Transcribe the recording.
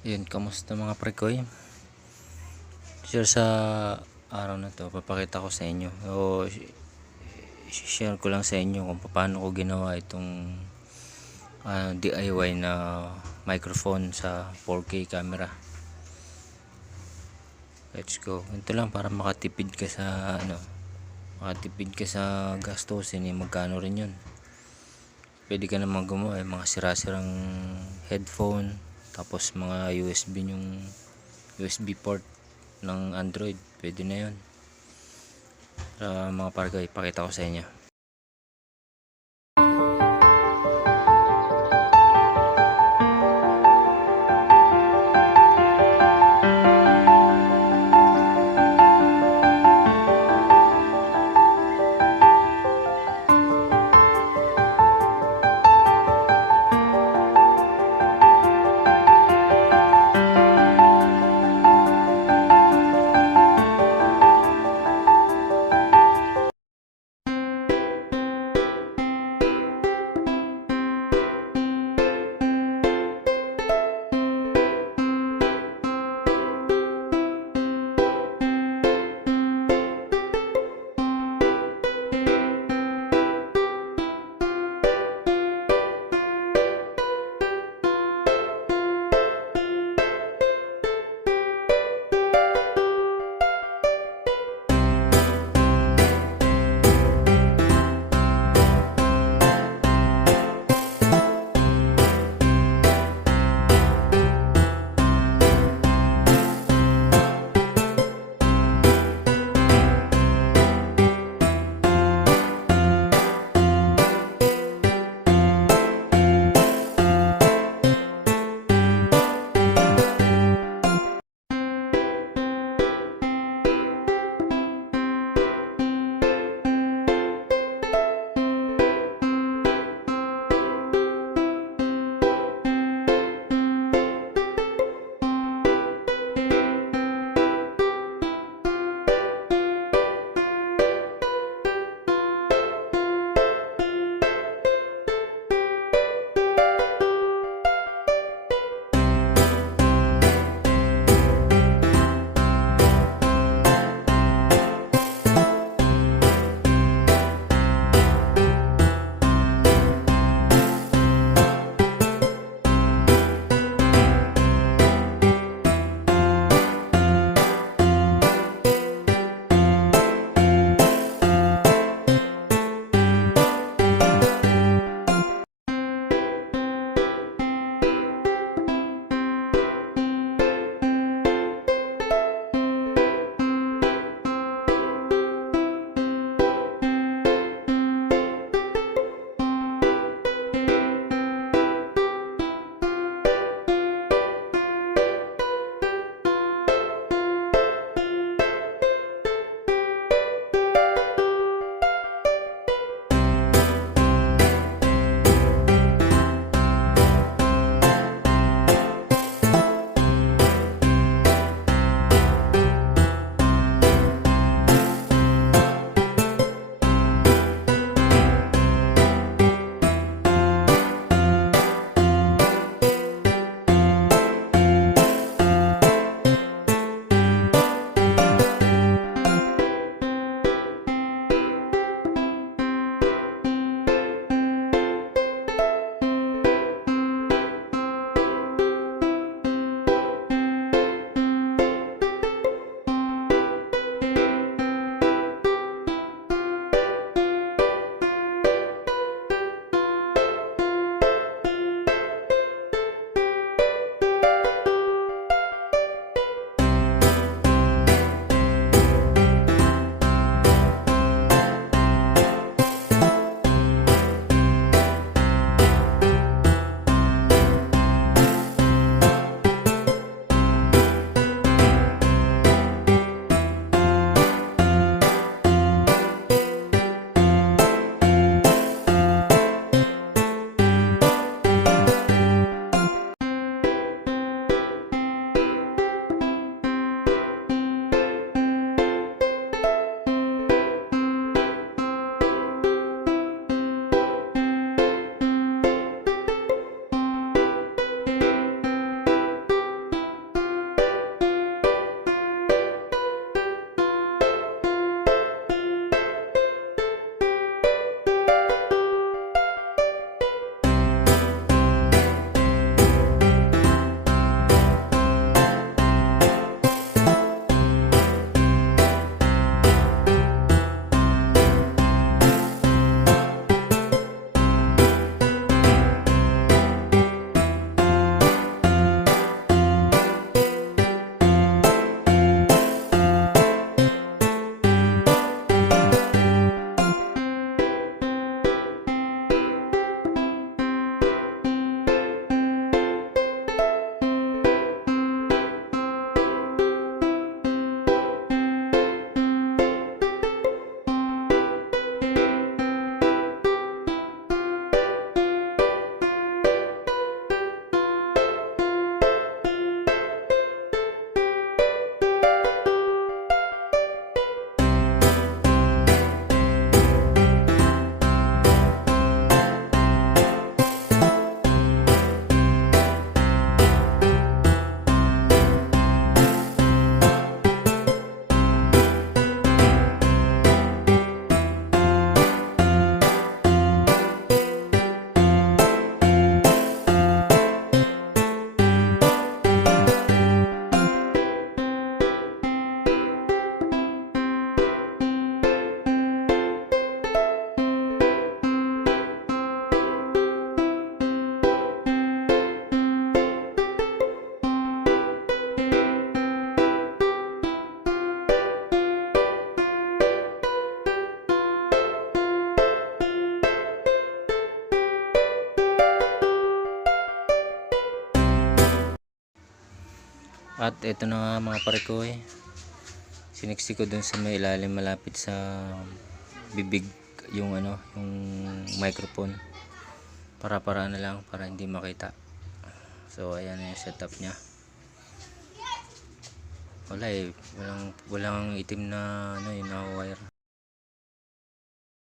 Yun, kamusta mga prekoy? Sure, sa araw na to, papakita ko sa inyo o share ko lang sa inyo kung paano ko ginawa itong DIY na microphone sa 4K camera. Let's go. Ito lang para makatipid ka sa gastusin, magkano rin yun. Pwede ka naman gumawa mga sira-sirang headphone, tapos mga USB port ng Android, pwede na yun. Mga parga, ipakita ko sa inyo. At ito na nga mga pare ko siniksi ko dun sa may ilalim malapit sa bibig yung yung microphone, para na lang, para hindi makita. So ayan na yung setup nya. Wala walang itim na yung na wire.